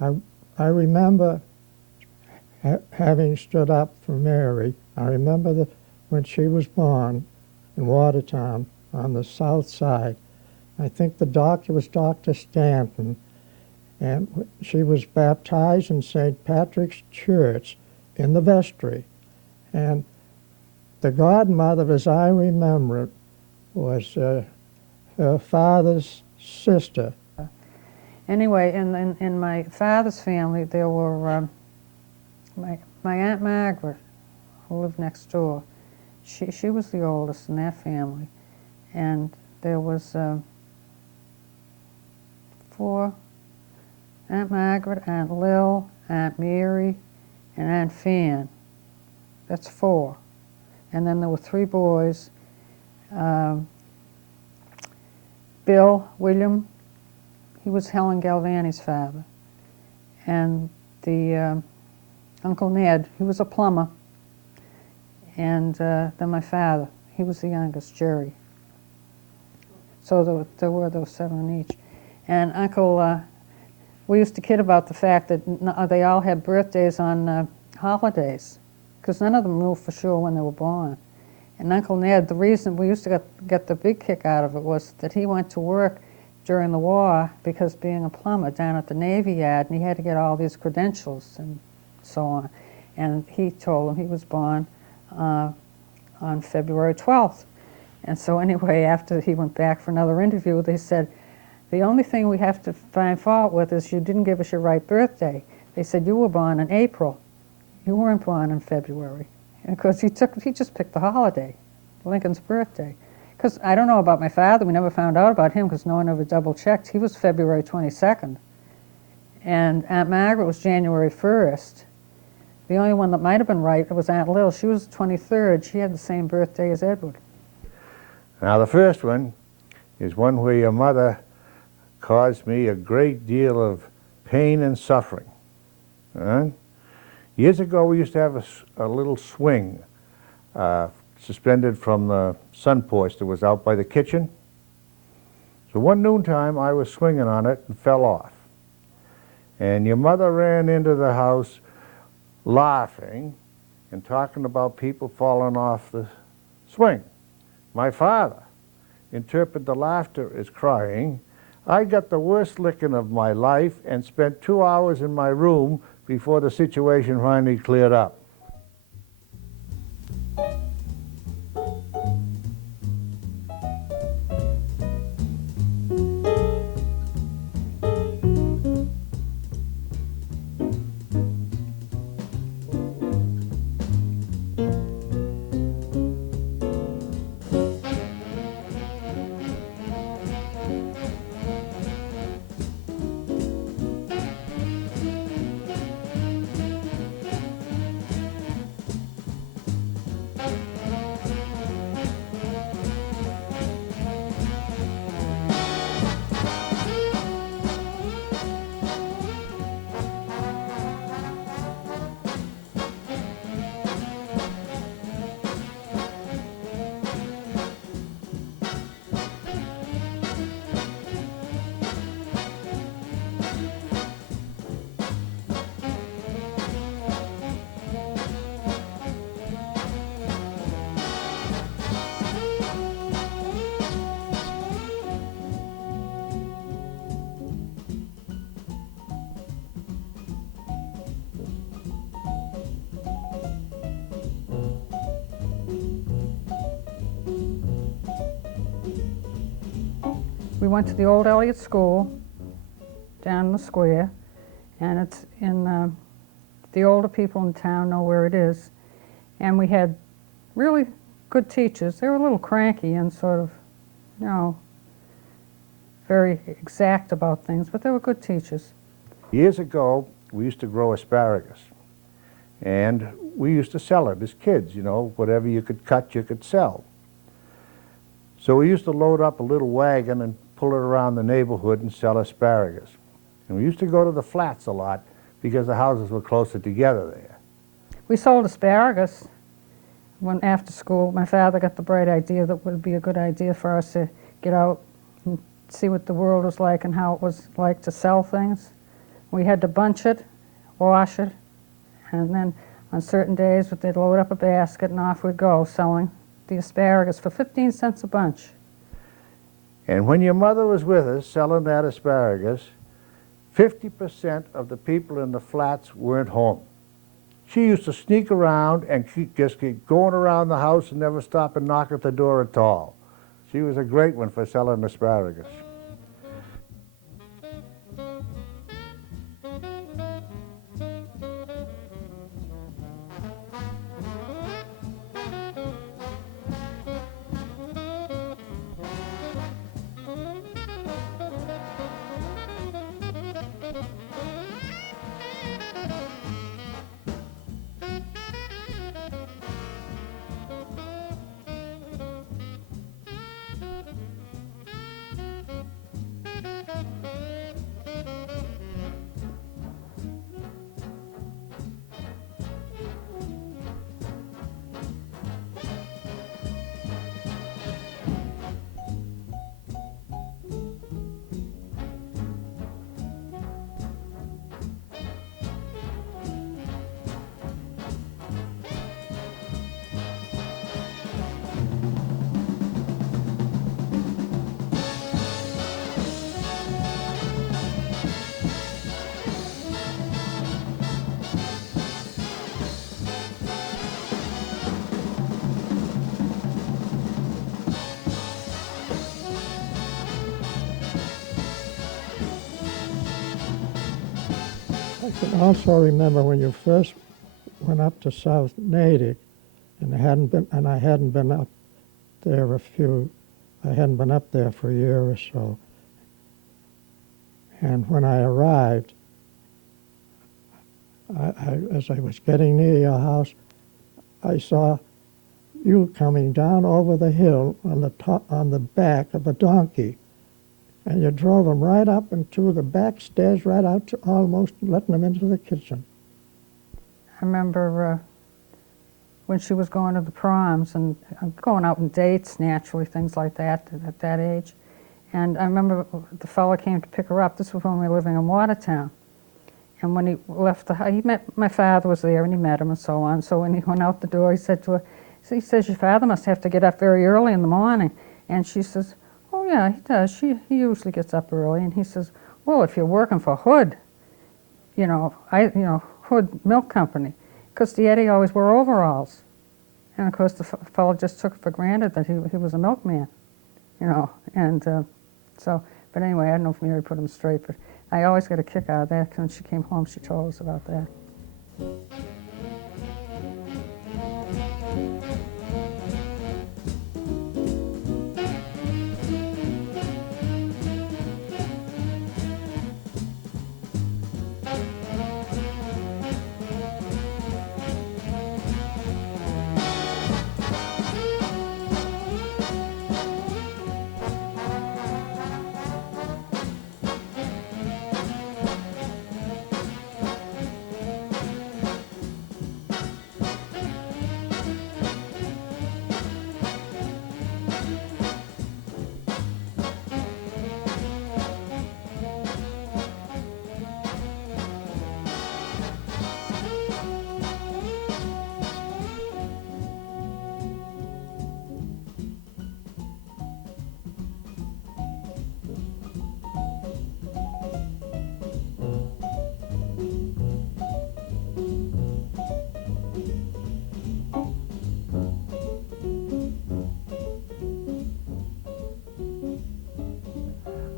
I, I remember having stood up for Mary. I remember when she was born in Watertown on the south side. I think the doctor was Dr. Stanton, and she was baptized in St. Patrick's Church in the vestry. And the godmother, as I remember it, was her father's sister. Anyway, in my father's family, there were my Aunt Margaret, who lived next door. She was the oldest in that family, and there was 4: Aunt Margaret, Aunt Lil, Aunt Mary, and Aunt Fan. That's 4. And then there were 3 boys, Bill, William, he was Helen Galvani's father, and the Uncle Ned, he was a plumber, and then my father, he was the youngest, Jerry. So there were those 7 each. And Uncle, we used to kid about the fact that they all had birthdays on holidays, because none of them knew for sure when they were born. And Uncle Ned, the reason we used to get the big kick out of it was that he went to work during the war because being a plumber down at the Navy Yard, and he had to get all these credentials and so on. And he told them he was born on February 12th. And so anyway, after he went back for another interview, they said, the only thing we have to find fault with is you didn't give us your right birthday. They said, you were born in April. You weren't born in February. Because he just picked the holiday, Lincoln's birthday. Because I don't know about my father, we never found out about him because no one ever double checked. He was February 22nd. And Aunt Margaret was January 1st. The only one that might have been right was Aunt Lil. She was the 23rd. She had the same birthday as Edward. Now the first one is one where your mother caused me a great deal of pain and suffering. Years ago we used to have a little swing suspended from the sun porch that was out by the kitchen. So one noontime I was swinging on it and fell off. And your mother ran into the house laughing and talking about people falling off the swing. My father interpreted the laughter as crying. I got the worst licking of my life and spent 2 hours in my room before the situation finally cleared up. We went to the old Elliott School down in the square, and it's in, the older people in town know where it is. And we had really good teachers. They were a little cranky and sort of, you know, very exact about things, but they were good teachers. Years ago, we used to grow asparagus, and we used to sell it as kids, you know, whatever you could cut, you could sell. So we used to load up a little wagon and pull it around the neighborhood and sell asparagus. And we used to go to the flats a lot because the houses were closer together there. We sold asparagus when after school. My father got the bright idea that it would be a good idea for us to get out and see what the world was like and how it was like to sell things. We had to bunch it, wash it, and then on certain days they'd load up a basket and off we'd go selling the asparagus for 15 cents a bunch. And when your mother was with us selling that asparagus, 50% of the people in the flats weren't home. She used to sneak around and just keep going around the house and never stop and knock at the door at all. She was a great one for selling asparagus. I can also remember when you first went up to South Natick, and I hadn't been up there I hadn't been up there for a year or so. And when I arrived, as I was getting near your house, I saw you coming down over the hill on the back of a donkey. And you drove them right up into the back stairs, right out to almost letting them into the kitchen. I remember when she was going to the proms and going out on dates, naturally, things like that at that age. And I remember the fellow came to pick her up. This was when we were living in Watertown. And when he left the house, my father was there and he met him and so on. So when he went out the door, he said to her, he says, your father must have to get up very early in the morning. And she says, oh yeah, he does. He usually gets up early. And he says, well, if you're working for Hood, Hood Milk Company, because Eddie always wore overalls. And of course the fellow just took it for granted that he was a milkman, and so, but anyway, I don't know if Mary put him straight, but I always got a kick out of that. When she came home, she told us about that.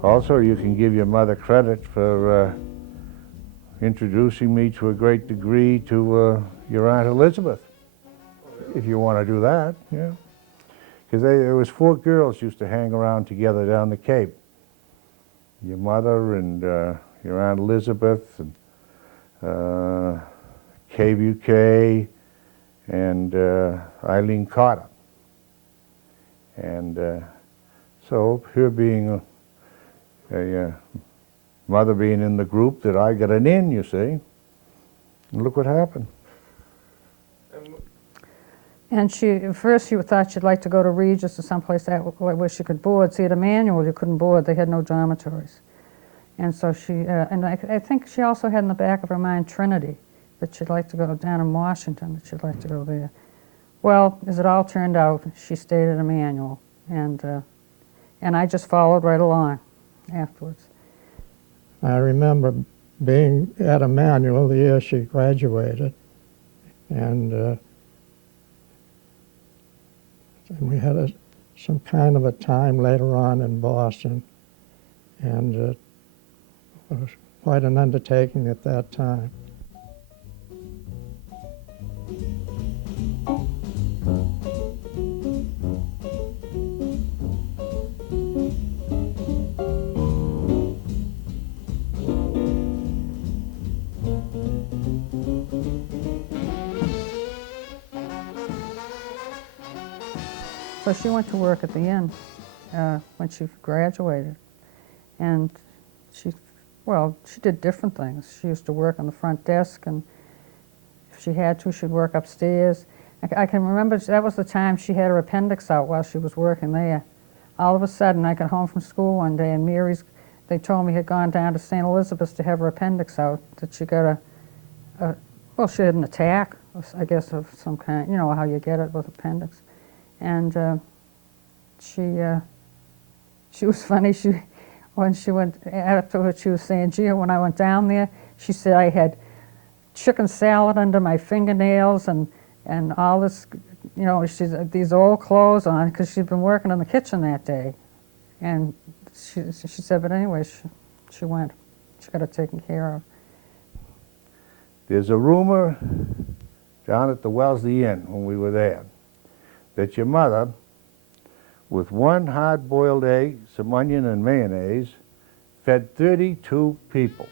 Also, you can give your mother credit for introducing me to a great degree to your Aunt Elizabeth, if you want to do that, yeah. Because there was 4 girls used to hang around together down the Cape. Your mother and your Aunt Elizabeth and Kay Buquet and Eileen Carter. And so her being a mother being in the group, that I got an in, you see. And look what happened. And at first she thought she'd like to go to Regis or someplace where she could board. See, at Emmanuel you couldn't board. They had no dormitories. And so she, and I think she also had in the back of her mind Trinity, that she'd like to go down in Washington, that she'd like to go there. Well, as it all turned out, she stayed at Emmanuel, and I just followed right along afterwards. I remember being at Emmanuel the year she graduated, and we had some kind of a time later on in Boston, and it was quite an undertaking at that time. So she went to work at the inn when she graduated, and she did different things. She used to work on the front desk, and if she had to, she'd work upstairs. I can remember that was the time she had her appendix out while she was working there. All of a sudden, I got home from school one day, and they told me had gone down to St. Elizabeth's to have her appendix out, that she got she had an attack, I guess, of some kind. You know how you get it with appendix. And she was funny. When she went afterwards, she was saying, "Gee, when I went down there," she said, "I had chicken salad under my fingernails and all this, you know, she's these old clothes on because she'd been working in the kitchen that day." And she said, but anyway, she went. She got it taken care of. There's a rumor down at the Wellesley Inn when we were there that your mother, with one hard-boiled egg, some onion and mayonnaise, fed 32 people.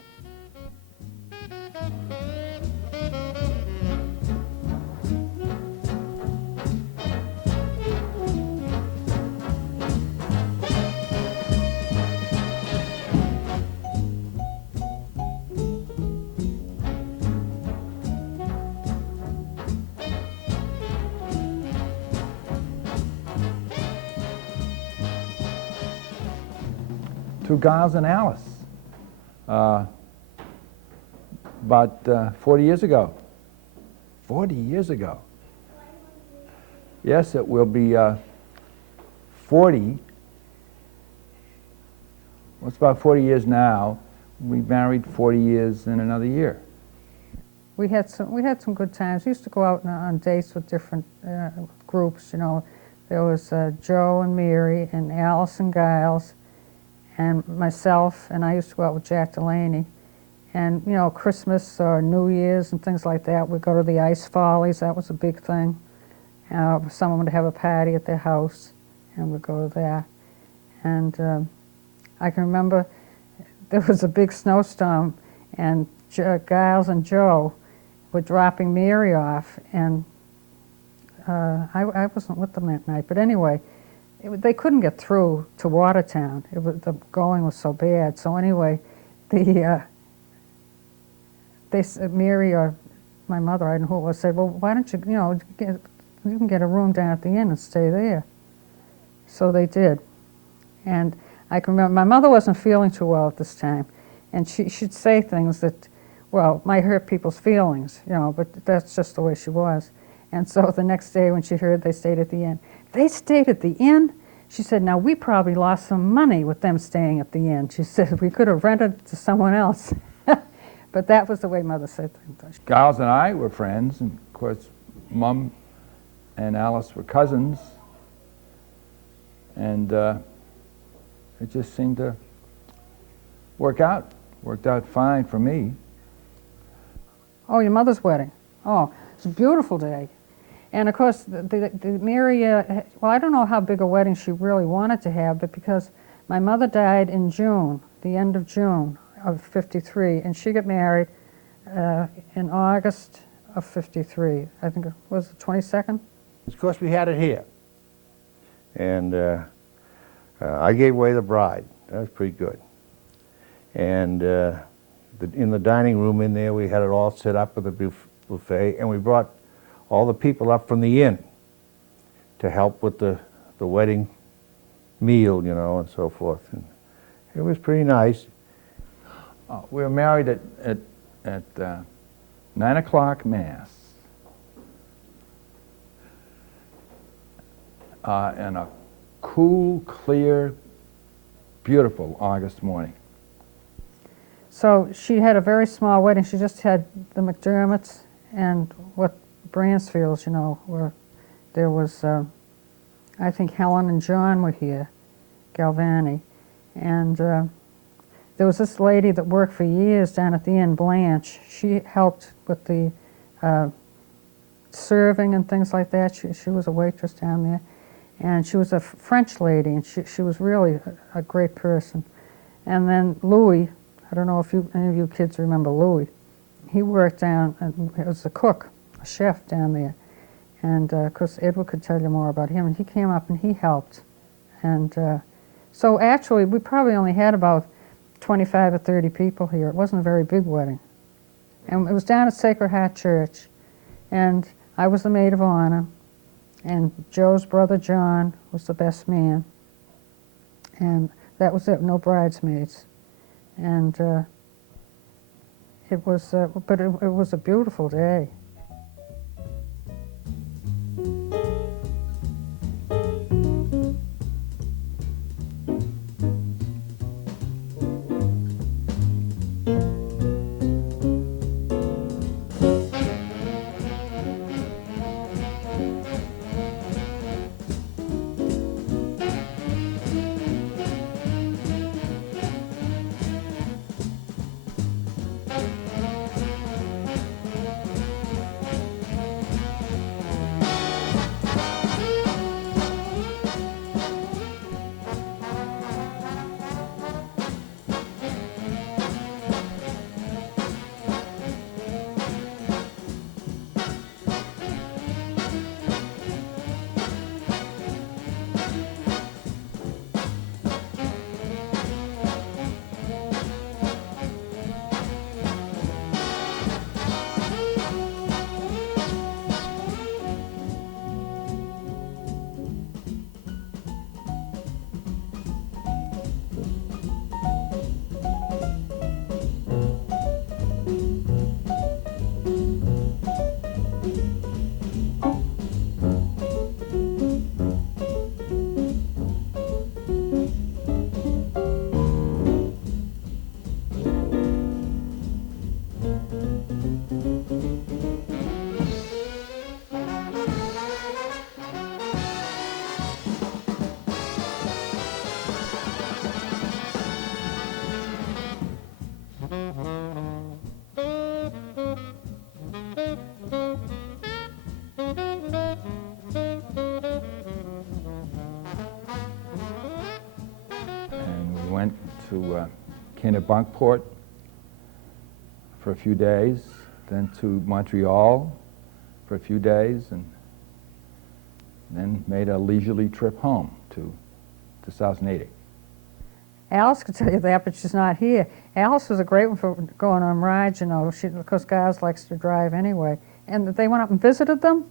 To Giles and Alice, about 40 years ago. 40 years ago. Yes, it will be 40. Well, it's about 40 years now. We married 40 years in another year. We had some good times. We used to go out on dates with different groups. You know, there was Joe and Mary and Alice and Giles, and myself, and I used to go out with Jack Delaney. And, you know, Christmas or New Year's and things like that, we'd go to the Ice Follies. That was a big thing. Someone would have a party at their house, and we'd go to that. And I can remember there was a big snowstorm, and Giles and Joe were dropping Mary off, and I wasn't with them that night. But anyway, they couldn't get through to Watertown. The going was so bad. So anyway, Mary or my mother, I don't know who it was, said, "Well, why don't you, you can get a room down at the inn and stay there." So they did. And I can remember my mother wasn't feeling too well at this time, and she'd say things that, well, might hurt people's feelings, but that's just the way she was. And so the next day when she heard they stayed at the inn, "They stayed at the inn?" She said, "Now, we probably lost some money with them staying at the inn." She said, "We could have rented it to someone else." But that was the way Mother said things. Giles and I were friends, and of course, Mom and Alice were cousins, and it just seemed to worked out fine for me. Oh, your mother's wedding. Oh, it's a beautiful day. And of course, the Mary, well, I don't know how big a wedding she really wanted to have, but because my mother died in June, the end of June of '53, and she got married in August of '53. I think it was the 22nd. Of course, we had it here. And I gave away the bride. That was pretty good. And in the dining room in there, we had it all set up with a buffet, and we brought all the people up from the inn to help with the wedding meal, and so forth. And it was pretty nice. We were married at 9 o'clock Mass. And a cool, clear, beautiful August morning. So she had a very small wedding. She just had the McDermotts and what Bransfields, you know, were there was, I think Helen and John were here, Galvani, and there was this lady that worked for years down at the inn, Blanche. She helped with the serving and things like that. She was a waitress down there, and she was a French lady, and she was really a great person. And then Louis, I don't know if any of you kids remember Louis. He worked down, he was a cook, a chef down there. And of course, Edward could tell you more about him. And he came up and he helped. And so actually, we probably only had about 25 or 30 people here. It wasn't a very big wedding. And it was down at Sacred Heart Church. And I was the maid of honor. And Joe's brother John was the best man. And that was it, no bridesmaids. And it was, but it was a beautiful day. Went to Kennebunkport for a few days, then to Montreal for a few days, and then made a leisurely trip home to South Natick. Alice could tell you that, but she's not here. Alice was a great one for going on rides, you know, because Giles likes to drive anyway. And they went up and visited them?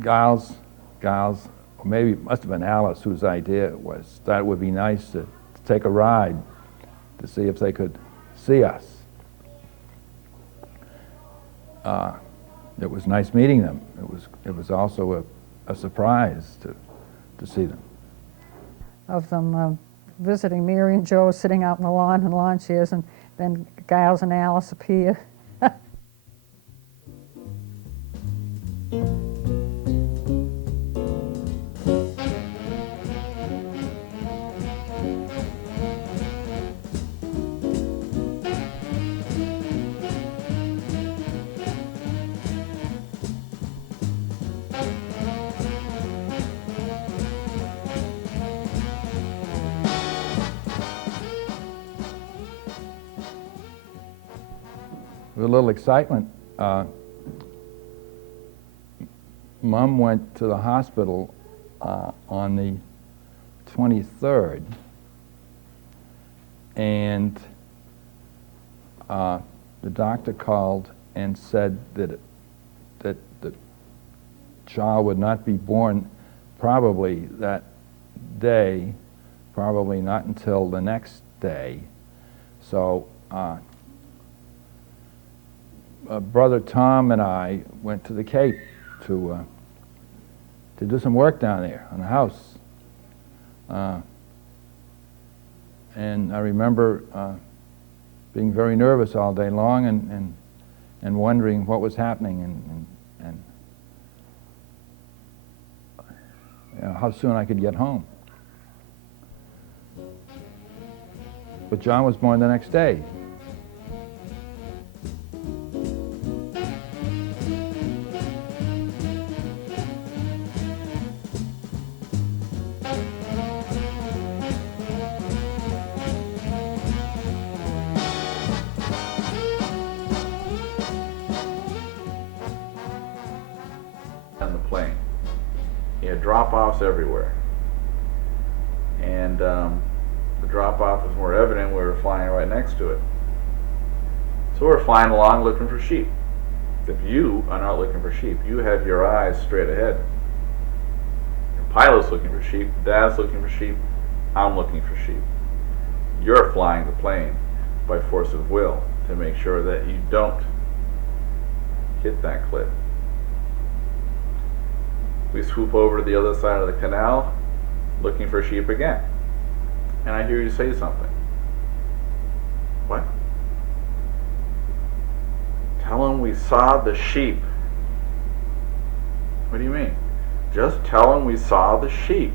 Giles, or maybe it must have been Alice whose idea it was that it would be nice to take a ride to see if they could see us. It was nice meeting them. It was also a surprise to see them. Of them visiting. Mary and Joe sitting out in the lawn in lawn chairs, and then Giles and Alice appear. With a little excitement, Mom went to the hospital on the 23rd, and the doctor called and said that the child would not be born probably that day, probably not until the next day. So Brother Tom and I went to the Cape to do some work down there on the house. And I remember being very nervous all day long and wondering what was happening and how soon I could get home. But John was born the next day. On the plane. He had drop-offs everywhere. And the drop-off was more evident. We were flying right next to it. So we're flying along looking for sheep. If you are not looking for sheep, you have your eyes straight ahead. The pilot's looking for sheep, Dad's looking for sheep, I'm looking for sheep. You're flying the plane by force of will to make sure that you don't hit that cliff. We swoop over to the other side of the canal, looking for sheep again. And I hear you say something. What? Tell him we saw the sheep. What do you mean? Just tell him we saw the sheep.